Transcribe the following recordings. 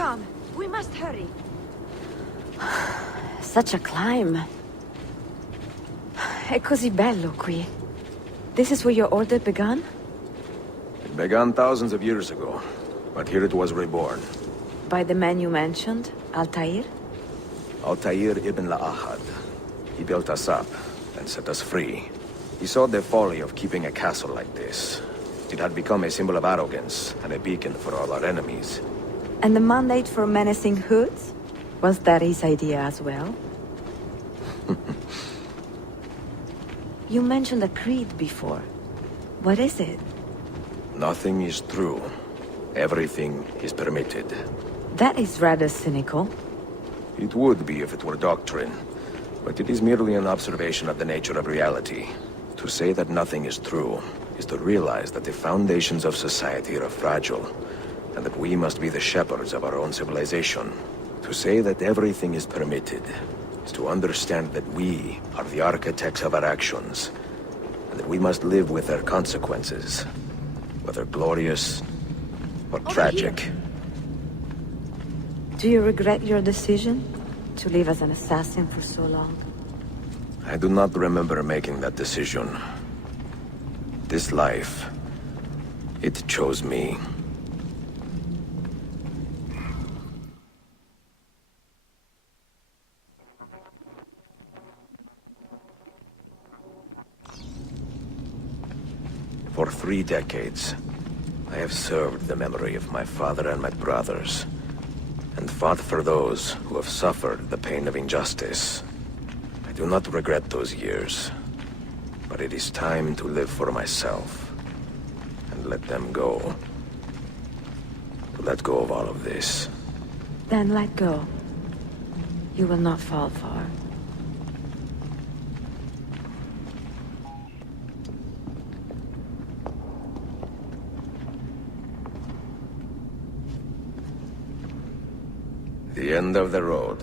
Come, we must hurry. Such a climb. È così bello qui. This is where your order began? It began thousands of years ago, but here it was reborn. By the man you mentioned, Altair? Altair ibn La'ahad. He built us up and set us free. He saw the folly of keeping a castle like this. It had become a symbol of arrogance and a beacon for all our enemies. And the mandate for menacing hoods? Was that his idea as well? You mentioned a creed before. What is it? Nothing is true. Everything is permitted. That is rather cynical. It would be if it were doctrine, but it is merely an observation of the nature of reality. To say that nothing is true is to realize that the foundations of society are fragile, and that we must be the shepherds of our own civilization. To say that everything is permitted is to understand that we are the architects of our actions, and that we must live with their consequences, whether glorious or tragic. Do you regret your decision to live as an assassin for so long? I do not remember making that decision. This life, it chose me. For 3 decades, I have served the memory of my father and my brothers, and fought for those who have suffered the pain of injustice. I do not regret those years, but it is time to live for myself, and let them go. To let go of all of this. Then let go. You will not fall far. The end of the road.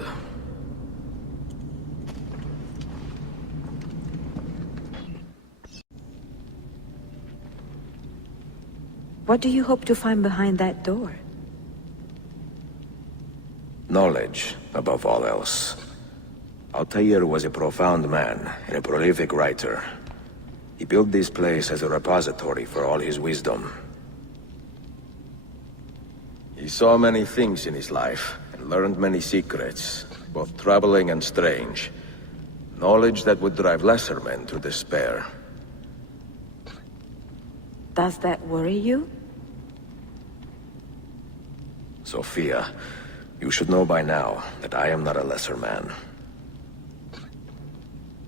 What do you hope to find behind that door? Knowledge, above all else. Altair was a profound man and a prolific writer. He built this place as a repository for all his wisdom. He saw many things in his life, and learned many secrets, both troubling and strange. Knowledge that would drive lesser men to despair. Does that worry you? Sophia, you should know by now that I am not a lesser man.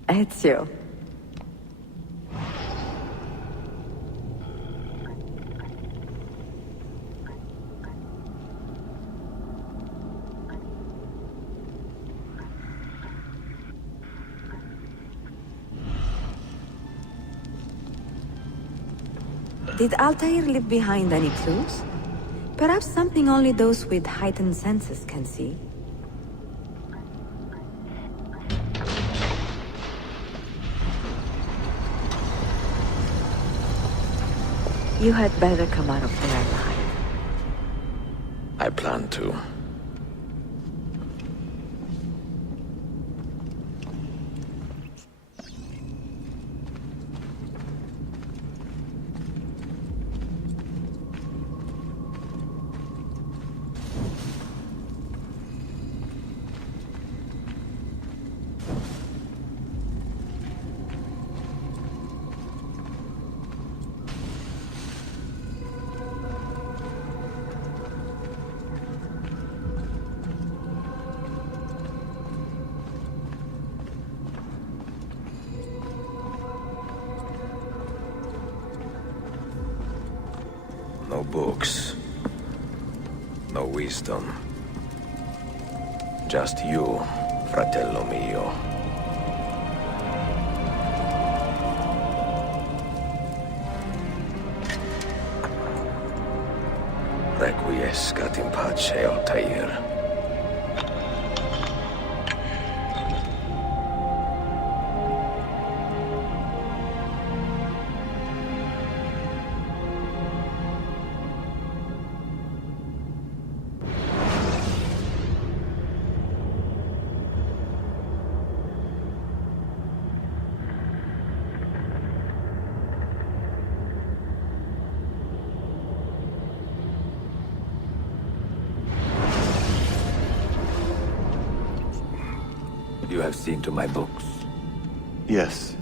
Ezio. Did Altair leave behind any clues? Perhaps something only those with heightened senses can see. You had better come out of there alive. I plan to. No books. No wisdom. Just you, fratello mio. Requiescat in pace, Altair. seen to my books? Yes.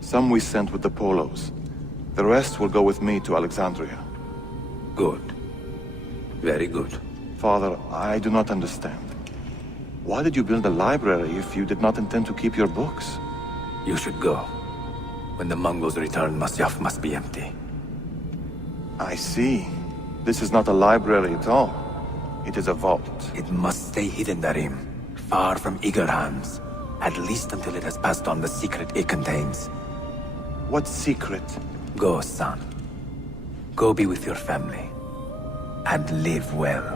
Some we sent with the Polos. The rest will go with me to Alexandria. Good. Very good. Father, I do not understand. Why did you build a library if you did not intend to keep your books? You should go. When the Mongols return, Masyaf must be empty. I see. This is not a library at all. It is a vault. It must stay hidden, Darim. Far from eager hands. At least until it has passed on the secret it contains. What secret? Go, son. Go be with your family. And live well.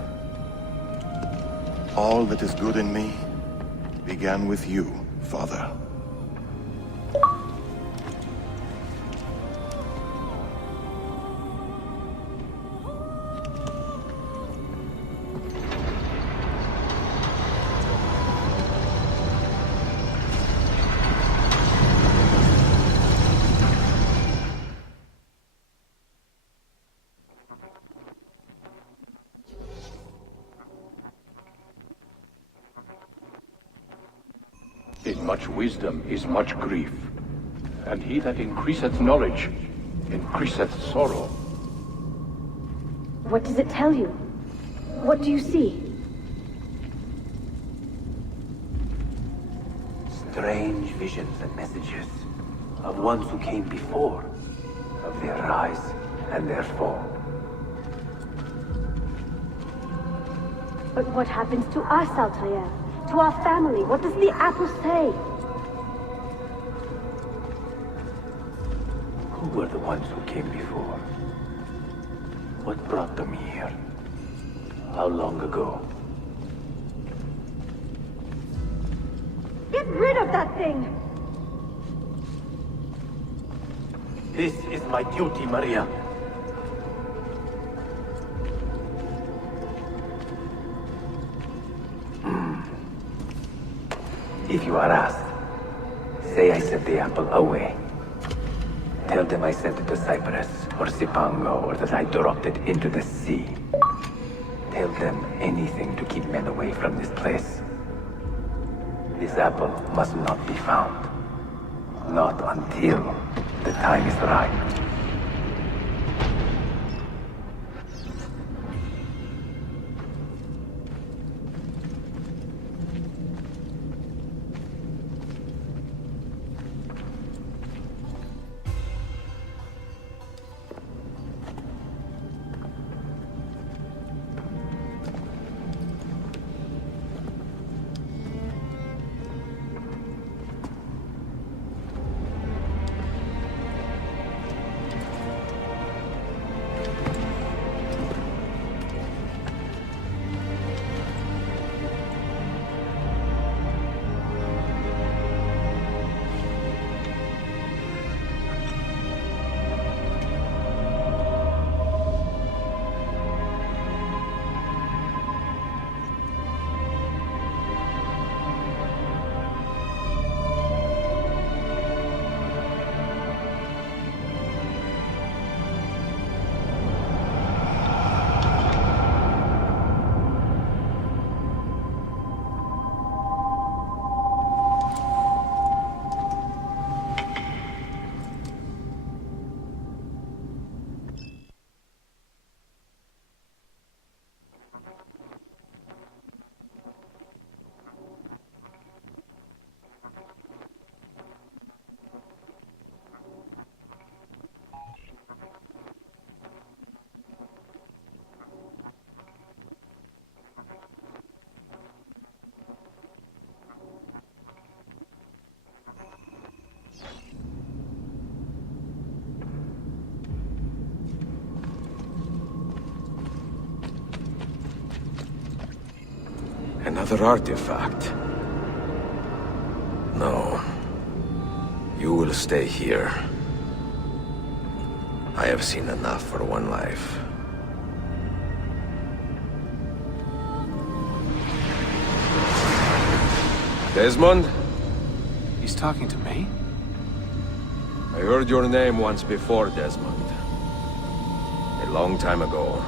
All that is good in me began with you, Father. In much wisdom is much grief, and he that increaseth knowledge increaseth sorrow. What does it tell you? What do you see? Strange visions and messages of ones who came before, of their rise and their fall. But what happens to us, Altair? To our family? What does the apple say? Who were the ones who came before? What brought them here? How long ago? Get rid of that thing! This is my duty, Maria. If you are asked, say I sent the apple away. Tell them I sent it to Cyprus, or Cipango, or that I dropped it into the sea. Tell them anything to keep men away from this place. This apple must not be found. Not until the time is right. Another artifact. No. You will stay here. I have seen enough for one life. Desmond? He's talking to me? I heard your name once before, Desmond. A long time ago.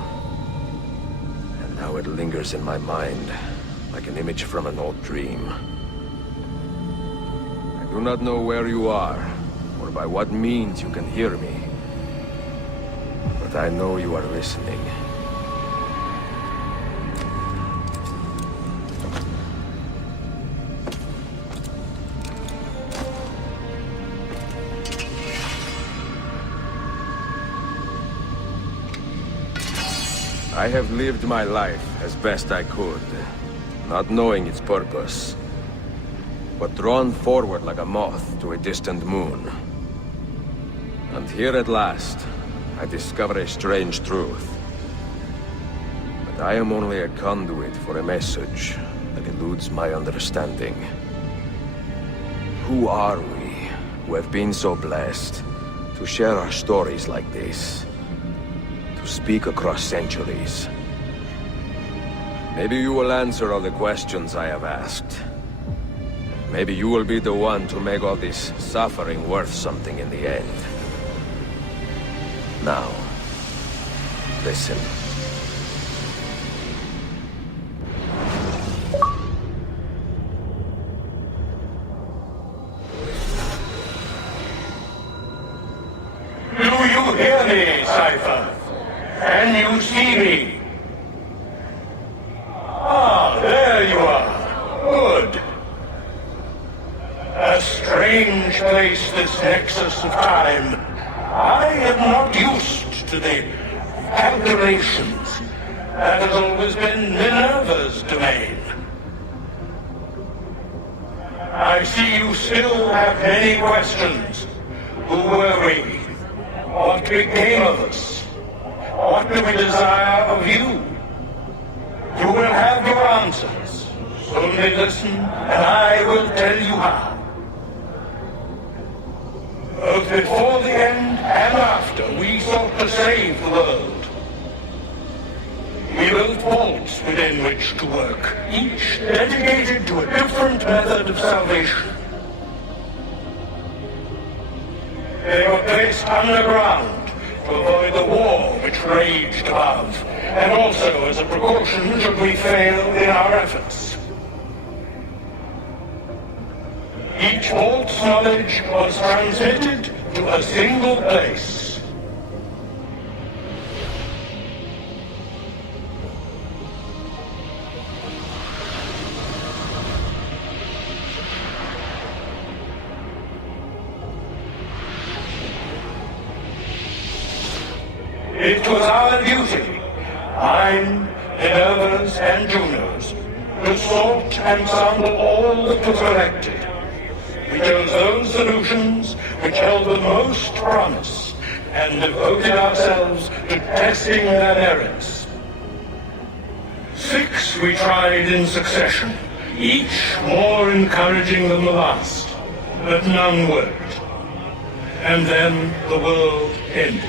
And now it lingers in my mind, like an image from an old dream. do not know where you are, or by what means you can hear me. But I know you are listening. I have lived my life as best I could, not knowing its purpose, but drawn forward like a moth to a distant moon. And here at last, I discover a strange truth. But I am only a conduit for a message that eludes my understanding. Who are we, who have been so blessed to share our stories like this? To speak across centuries? Maybe you will answer all the questions I have asked. Maybe you will be the one to make all this suffering worth something in the end. Now, listen. Do you hear me, Cypher? Can you see me? Ah, there you are. Good. A strange place, this nexus of time. I am not used to the calculations. That has always been Minerva's domain. I see you still have many questions. Who were we? What became of us? What do we desire of you? You will have your answers. Only listen, and I will tell you how. Both before the end and after, we sought to save the world. We built vaults within which to work, each dedicated to a different method of salvation. They were placed underground to avoid the war which raged above, and also as a precaution should we fail in our efforts. Each vault's knowledge was transmitted to a single place. It was our duty, mine, Minerva's, and Juno's, to sort and sample all that was collected. We chose those solutions which held the most promise, and devoted ourselves to testing their merits. 6 we tried in succession, each more encouraging than the last, but none worked. And then the world ended.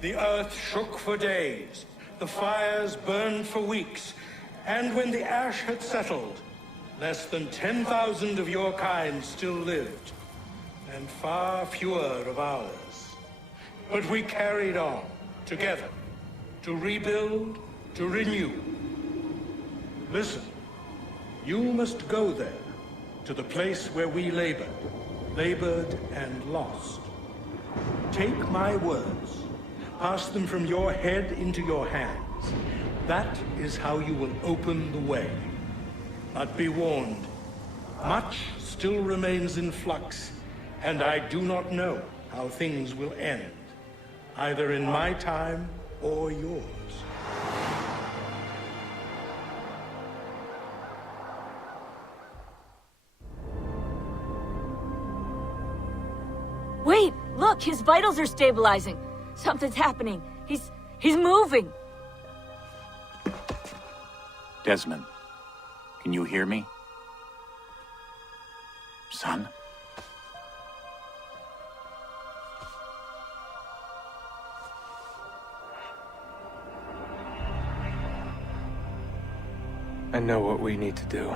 the earth shook for days, the fires burned for weeks, and when the ash had settled, less than 10,000 of your kind still lived, and far fewer of ours. But we carried on, together, to rebuild, to renew. Listen, you must go there, to the place where we labored and lost. Take my words, pass them from your head into your hands. That is how you will open the way. But be warned, much still remains in flux, and I do not know how things will end, either in my time or yours. Wait! Look! His vitals are stabilizing! Something's happening! He's moving! Desmond, can you hear me? Son? I know what we need to do.